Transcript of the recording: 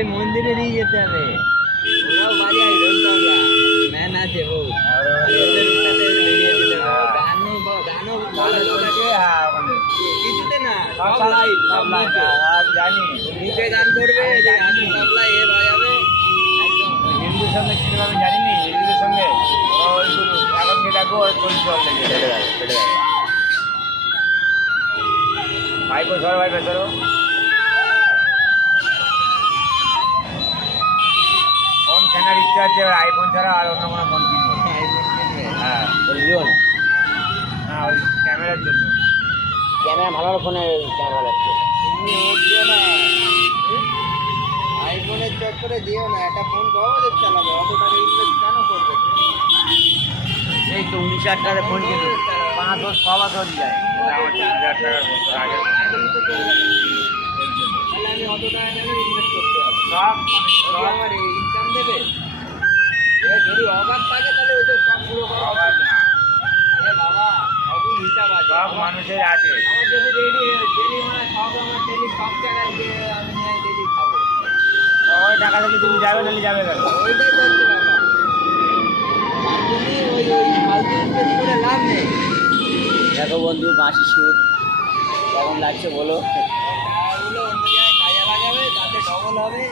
ওই মন্দিরে নিয়ে যেতে হবে। ওরাও বাড়ি আসবে ম্যান আছে ও ওদের সাথে বেরিয়ে যেতে হবে। গানও কিছুতে না সব লাইভ সব লাইভ জানি মুখে গান করবে যে হাতে তবলা এ বাজাবে একদম। হিন্দুর সঙ্গে ছিল আমি জানিনি হিন্দুদের সঙ্গে ওইগুলো এখন কি দেখো চল চল লেগে ভাইপো সরো ভাইপো সরো ফোন কেনার ইচ্ছা আছে আইফোন ছাড়া আর অন্য কোনো ফোন কিনবো হ্যাঁ বলবিও না না ওই ক্যামেরার জন্য ক্যামেরা ভালো ফোনের ক্যামেরা লাগছে। তুমি দিও না আইফোনের চক্করে দিও না। একটা ফোন কবে চালাবে অত টাকা ইনভেস্ট কেন করবে? এই তো 19,000 টাকার ফোন কিনবো 500 6 বছর যায় আমার 3,000 টাকার ফোন আগে এখন তো চলবে না। তাহলে আমি অত টাকা কেন ইনভেস্ট করতে হবে? সব যদি আমার ইনকাম দেবে যদি অভাব থাকে তাহলে ওইটা সব পুরো করা অভাব না আরে বাবা সবই হিসাব আছে। সব মানুষের আছে আমার যদি ডেলি মানে সব আমার ডেলি সব জায়গায় যে আমি নিয়ে ডেলি খাবো ওই টাকা থেকে তুমি যাবে নাহলে যাবে কেন ওইটাই চলছে বাবা। তার জন্যই ওই ফালতু ইনভেস্ট করে লাভ নেই। দেখো বন্ধু বাঁশি সুর কেমন লাগছে বলো টাকাগুলো অন্য জায়গায় কাজে লাগাবে তাতে ডবল হবে।